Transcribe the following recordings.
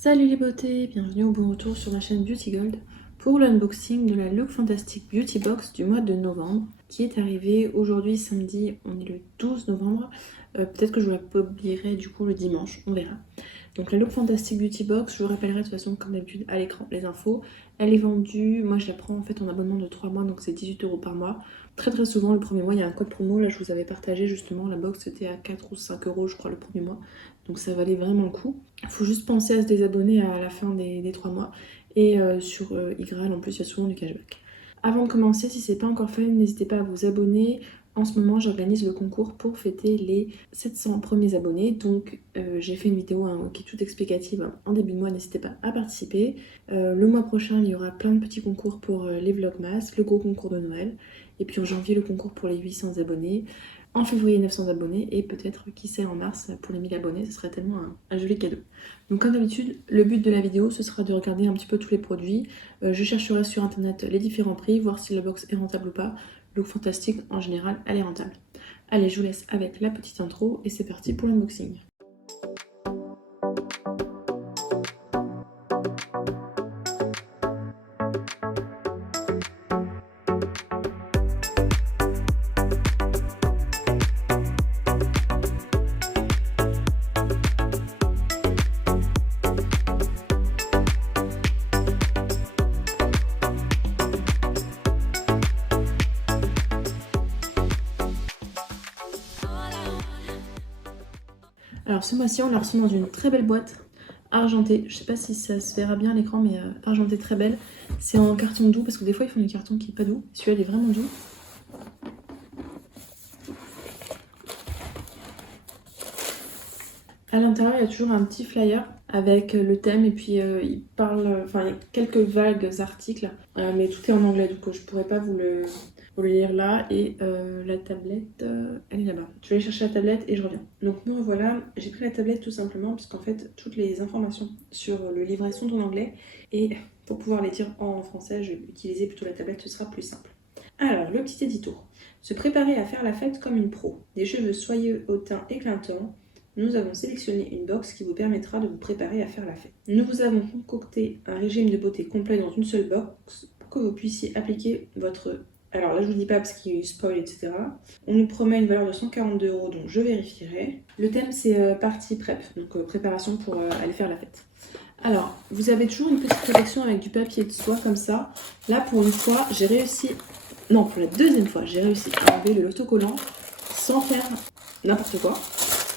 Salut les beautés, bienvenue au bon retour sur ma chaîne Beauty Gold pour l'unboxing de la Look Fantastic Beauty Box du mois de novembre qui est arrivée aujourd'hui samedi, on est le 12 novembre, peut-être que je vous la publierai du coup le dimanche, on verra. Donc la Look Fantastic Beauty Box, je vous rappellerai de toute façon comme d'habitude à l'écran les infos. Elle est vendue, moi je la prends en fait en abonnement de 3 mois donc c'est 18 € par mois. Très souvent le premier mois il y a un code promo, là je vous avais partagé justement, la box c'était à 4 ou 5 € je crois le premier mois. Donc ça valait vraiment le coup. Il faut juste penser à se désabonner à la fin des 3 mois. Et sur Igral en plus il y a souvent du cashback. Avant de commencer, si ce n'est pas encore fait, n'hésitez pas à vous abonner. En ce moment, j'organise le concours pour fêter les 700 premiers abonnés. Donc, j'ai fait une vidéo qui est toute explicative en début de mois. N'hésitez pas à participer. Le mois prochain, il y aura plein de petits concours pour les Vlogmas, le gros concours de Noël. Et puis en janvier, le concours pour les 800 abonnés. En février, 900 abonnés. Et peut-être, qui sait, en mars, pour les 1000 abonnés. Ce serait tellement un joli cadeau. Donc, comme d'habitude, le but de la vidéo, ce sera de regarder un petit peu tous les produits. Je chercherai sur internet les différents prix, voir si la box est rentable ou pas. Look Fantastic, en général, elle est rentable. Allez, je vous laisse avec la petite intro et c'est parti pour l'unboxing. Alors ce mois-ci, on l'a reçu dans une très belle boîte argentée. Je sais pas si ça se verra bien à l'écran, mais argentée très belle. C'est en carton doux, parce que des fois ils font des cartons qui sont pas doux. Celui-là, il est vraiment doux. À l'intérieur, il y a toujours un petit flyer avec le thème et puis il parle, enfin il y a quelques vagues articles, mais tout est en anglais, donc je pourrais pas vous le lire là. Et la tablette, elle est là-bas. Je vais aller chercher la tablette et je reviens. Donc me revoilà, j'ai pris la tablette tout simplement puisqu'en fait toutes les informations sur le livret sont en anglais et pour pouvoir les dire en français, je vais utiliser plutôt la tablette, ce sera plus simple. Alors, le petit édito. Se préparer à faire la fête comme une pro. Des cheveux soyeux au teint éclatant. Nous avons sélectionné une box qui vous permettra de vous préparer à faire la fête. Nous vous avons concocté un régime de beauté complet dans une seule box pour que vous puissiez appliquer votre... Alors là, je vous dis pas parce qu'il y a eu spoil, etc. On nous promet une valeur de 142 €, donc je vérifierai. Le thème, c'est partie prep, donc préparation pour aller faire la fête. Alors, vous avez toujours une petite protection avec du papier de soie comme ça. Là, pour une fois, j'ai réussi... Non, pour la deuxième fois, j'ai réussi à enlever l'autocollant sans faire n'importe quoi.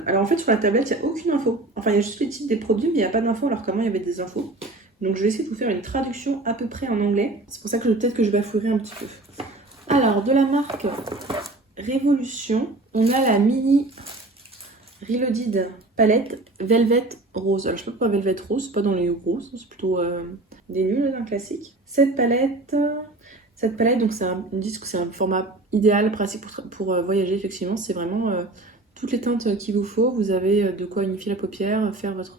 Alors en fait, sur la tablette, il n'y a aucune info. Enfin, il y a juste le titre des produits, mais il n'y a pas d'infos, alors qu'avant, il y avait des infos. Donc je vais essayer de vous faire une traduction à peu près en anglais. C'est pour ça que peut-être que je bafouerai un petit peu. Alors, de la marque Révolution, on a la mini Reloaded palette Velvet Rose. Alors je sais pas pourquoi Velvet Rose, c'est pas dans les roses, c'est plutôt des nuls d'un classique. Cette palette, donc ils me disent que c'est un format idéal, pratique pour voyager, effectivement. C'est vraiment toutes les teintes qu'il vous faut. Vous avez de quoi unifier la paupière, faire votre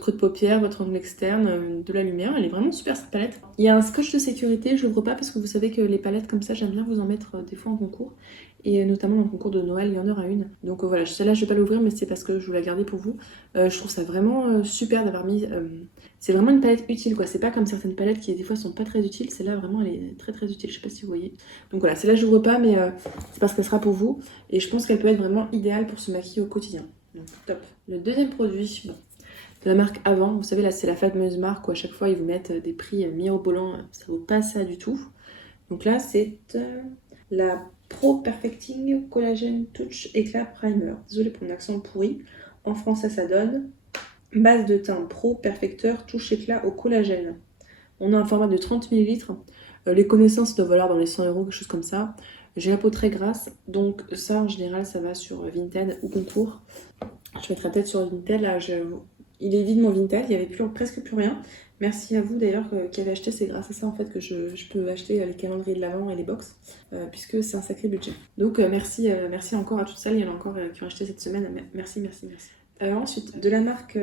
creux de paupière, votre angle externe, de la lumière. Elle est vraiment super cette palette. Il y a un scotch de sécurité, je l'ouvre pas parce que vous savez que les palettes comme ça, j'aime bien vous en mettre des fois en concours. Et notamment dans le concours de Noël, il y en aura une. Donc voilà, celle-là je vais pas l'ouvrir, mais c'est parce que je voulais la garder pour vous. Je trouve ça vraiment super d'avoir mis... c'est vraiment une palette utile, quoi. C'est pas comme certaines palettes qui des fois sont pas très utiles. Celle-là vraiment elle est très utile, je sais pas si vous voyez. Donc voilà, celle-là je l'ouvre pas, mais c'est parce qu'elle sera pour vous. Et je pense qu'elle peut être vraiment idéale pour se maquiller au quotidien. Donc top. Le deuxième produit, bon, de la marque Avant, vous savez là c'est la fameuse marque où à chaque fois ils vous mettent des prix mirobolants, ça vaut pas ça du tout. Donc là c'est la Pro Perfecting Collagen Touch Éclat Primer. Désolée pour mon accent pourri. En français ça donne base de teint Pro Perfecteur Touche Éclat au collagène. On a un format de 30 ml. Les connaissances doivent valoir dans les 100 €, quelque chose comme ça. J'ai la peau très grasse, donc ça en général ça va sur Vinted ou concours. Je mettrai peut-être sur Vinted, là il est vide mon Vinted, il n'y avait presque plus rien. Merci à vous d'ailleurs qui avez acheté, c'est grâce à ça en fait que je peux acheter les calendriers de l'Avent et les box, puisque c'est un sacré budget. Donc merci encore à toutes celles, il y en a encore qui ont acheté cette semaine, merci. Ensuite, de la marque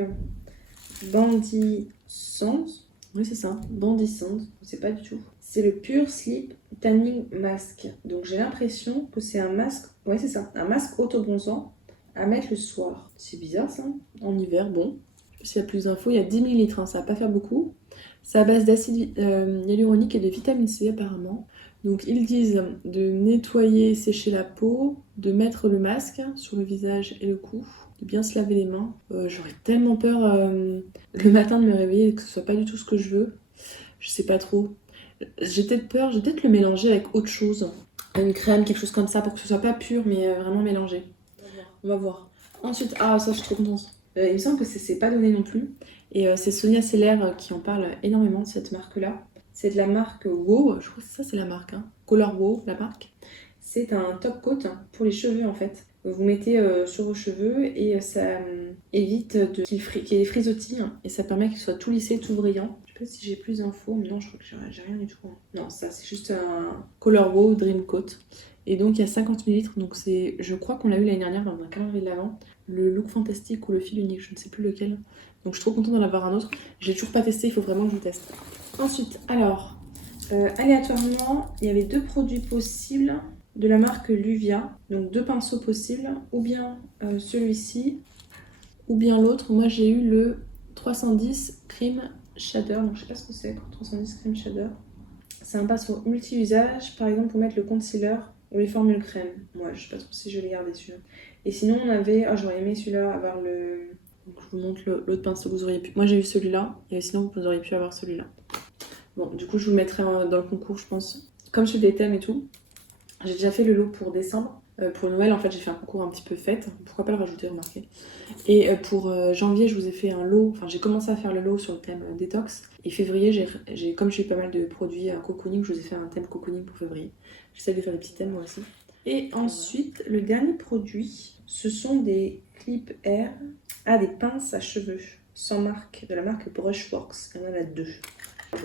Bandy Sand, oui c'est ça, Bandy Sand, je sais pas du tout. C'est le Pure Sleep Tanning Mask. Donc j'ai l'impression que c'est un masque, ouais c'est ça, un masque auto-bronzant à mettre le soir. C'est bizarre ça, en hiver, bon. S'il y a plus d'infos, il y a 10 ml, hein, ça va pas faire beaucoup. C'est à base d'acide hyaluronique et de vitamine C apparemment. Donc ils disent de nettoyer, sécher la peau, de mettre le masque sur le visage et le cou, de bien se laver les mains. J'aurais tellement peur le matin de me réveiller et que ce soit pas du tout ce que je veux. Je sais pas trop. J'ai peut-être peur, je vais peut-être le mélanger avec autre chose. Une crème, quelque chose comme ça, pour que ce soit pas pur, mais vraiment mélangé. On va voir. Ensuite, ça je suis trop contente. Il me semble que c'est pas donné non plus. Et c'est Sonia Seller qui en parle énormément de cette marque-là. C'est de la marque Wow, je crois que ça c'est la marque. Hein. Color Wow, la marque. C'est un top coat pour les cheveux en fait. Vous mettez sur vos cheveux et ça évite qu'il y ait des frisottis et ça permet qu'ils soient tout lissés, tout brillants. Je sais pas si j'ai plus d'infos, mais non, je crois que j'ai rien du tout. Non, ça c'est juste un Color Wow Dream Coat. Et donc il y a 50 ml, donc c'est, je crois qu'on l'a eu l'année dernière dans un calendrier de l'Avent. Le Look Fantastique ou le fil unique, je ne sais plus lequel. Donc je suis trop contente d'en avoir un autre. J'ai toujours pas testé, il faut vraiment que je teste. Ensuite, alors, aléatoirement, il y avait 2 produits possibles de la marque Luvia. Donc 2 pinceaux possibles, ou bien celui-ci, ou bien l'autre. Moi j'ai eu le 310 Cream Shader, donc je sais pas ce que c'est, 310 Cream Shader. C'est un pinceau multi-usage, par exemple pour mettre le concealer ou les formules crème. Moi je sais pas trop si je vais les garder celui-là. Et sinon on avait, j'aurais aimé celui-là, avoir le... Donc je vous montre l'autre pinceau que vous auriez pu... Moi j'ai eu celui-là, et sinon vous auriez pu avoir celui-là. Bon, du coup je vous le mettrai dans le concours je pense. Comme je fais des thèmes et tout, j'ai déjà fait le lot pour décembre. Pour Noël, en fait, j'ai fait un concours un petit peu fête. Pourquoi pas le rajouter, remarquez. Et pour janvier, je vous ai fait un lot. Enfin, j'ai commencé à faire le lot sur le thème détox. Et février, comme j'ai eu pas mal de produits cocooning, je vous ai fait un thème cocooning pour février. J'essaie de faire des petits thèmes moi aussi. Et ensuite, le dernier produit, ce sont des clips air. Des pinces à cheveux sans marque, de la marque Brushworks. Il y en a 2.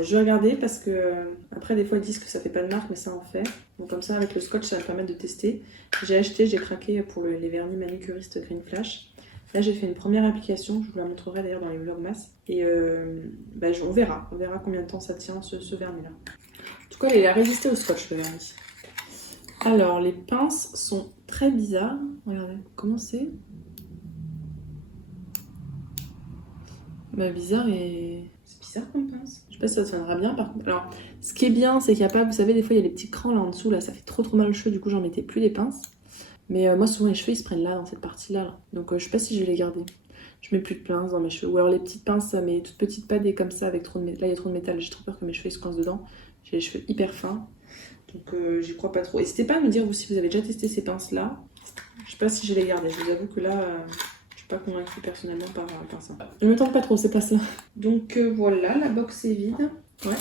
Je vais regarder parce que après des fois ils disent que ça fait pas de marque mais ça en fait. Donc comme ça avec le scotch ça va me permettre de tester. J'ai acheté, j'ai craqué pour les vernis manucuristes Green Flash. Là j'ai fait une première application, je vous la montrerai d'ailleurs dans les vlogmas. Et on verra combien de temps ça tient ce vernis là. En tout cas il a résisté au scotch le vernis. Alors les pinces sont très bizarres. Regardez, comment c'est bizarre et... C'est bizarre comme pince. Je sais pas si ça tiendra bien par contre. Alors, ce qui est bien, c'est qu'il n'y a pas... Vous savez, des fois, il y a les petits crans là en dessous. Là, ça fait trop mal aux cheveux. Du coup, j'en mettais plus les pinces. Mais moi, souvent, les cheveux, ils se prennent là, dans cette partie-là. Là. Donc, je sais pas si je vais les garder. Je mets plus de pinces dans mes cheveux. Ou alors, les petites pinces, mes toutes petites pas des comme ça avec trop de métal. Là, il y a trop de métal. J'ai trop peur que mes cheveux ils se coincent dedans. J'ai les cheveux hyper fins. Donc, j'y crois pas trop. N'hésitez pas à me dire, vous, si vous avez déjà testé ces pinces-là. Je sais pas si je vais les garder. Je vous avoue que là... Je suis pas convaincue personnellement par ça. Je me tente pas trop, c'est pas ça. Donc voilà, la box est vide. Ouais.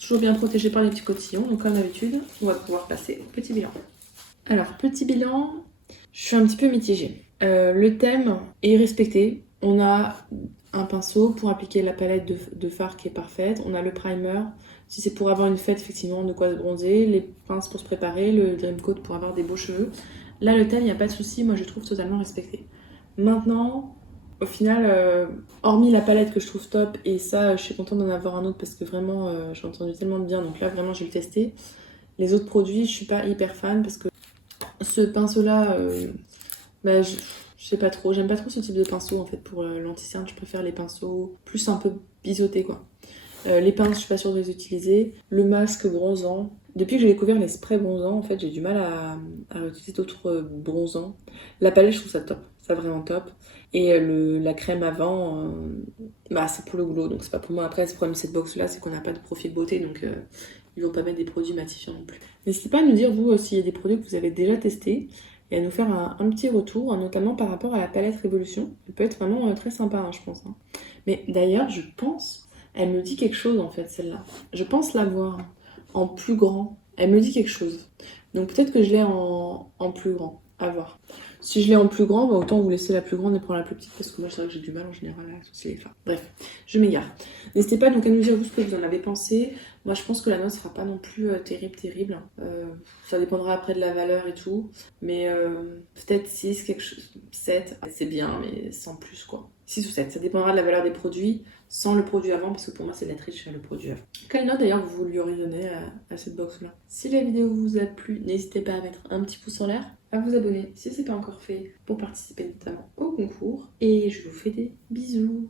Toujours bien protégée par les petits cotillons. Donc comme d'habitude, on va pouvoir passer au petit bilan. Alors, petit bilan, je suis un petit peu mitigée. Le thème est respecté. On a un pinceau pour appliquer la palette de fard qui est parfaite. On a le primer. Si c'est pour avoir une fête, effectivement, de quoi se bronzer. Les pinces pour se préparer. Le Dream Coat pour avoir des beaux cheveux. Là, le thème, il n'y a pas de souci. Moi, je trouve totalement respecté. Maintenant, au final, hormis la palette que je trouve top, et ça, je suis contente d'en avoir un autre parce que vraiment, j'ai entendu tellement de bien, donc là, vraiment, j'ai le testé. Les autres produits, je suis pas hyper fan parce que ce pinceau-là, je sais pas trop, j'aime pas trop ce type de pinceau en fait pour l'anti-cerne, je préfère les pinceaux plus un peu biseautés quoi. Les pinces, je suis pas sûre de les utiliser. Le masque bronzant. Depuis que j'ai découvert les sprays bronzants, en fait, j'ai du mal à utiliser d'autres bronzants. La palette, je trouve ça top. Ça vraiment top. Et la crème avant, c'est pour le glow, donc c'est pas pour moi. Après, le problème de cette box-là, c'est qu'on n'a pas de profil beauté, donc ils vont pas mettre des produits matifiants non plus. N'hésitez pas à nous dire, vous, s'il y a des produits que vous avez déjà testés, et à nous faire un petit retour, notamment par rapport à la palette Révolution. Elle peut être vraiment très sympa, je pense. Mais d'ailleurs, je pense... Elle me dit quelque chose en fait celle-là. Je pense l'avoir en plus grand. Elle me dit quelque chose. Donc peut-être que je l'ai en plus grand. À voir. Si je l'ai en plus grand, autant vous laisser la plus grande et prendre la plus petite parce que moi c'est vrai que j'ai du mal en général à associer les femmes. Bref, je m'égare. N'hésitez pas donc à nous dire vous ce que vous en avez pensé. Moi je pense que la note sera pas non plus terrible. Ça dépendra après de la valeur et tout. Mais peut-être 6, quelque chose, 7, c'est bien mais sans plus quoi. 6 ou 7, ça dépendra de la valeur des produits, sans le produit avant, parce que pour moi c'est de la triche le produit avant. Quelle note d'ailleurs vous lui auriez donné à cette box-là? Si la vidéo vous a plu, n'hésitez pas à mettre un petit pouce en l'air, à vous abonner si ce n'est pas encore fait, pour participer notamment au concours. Et je vous fais des bisous.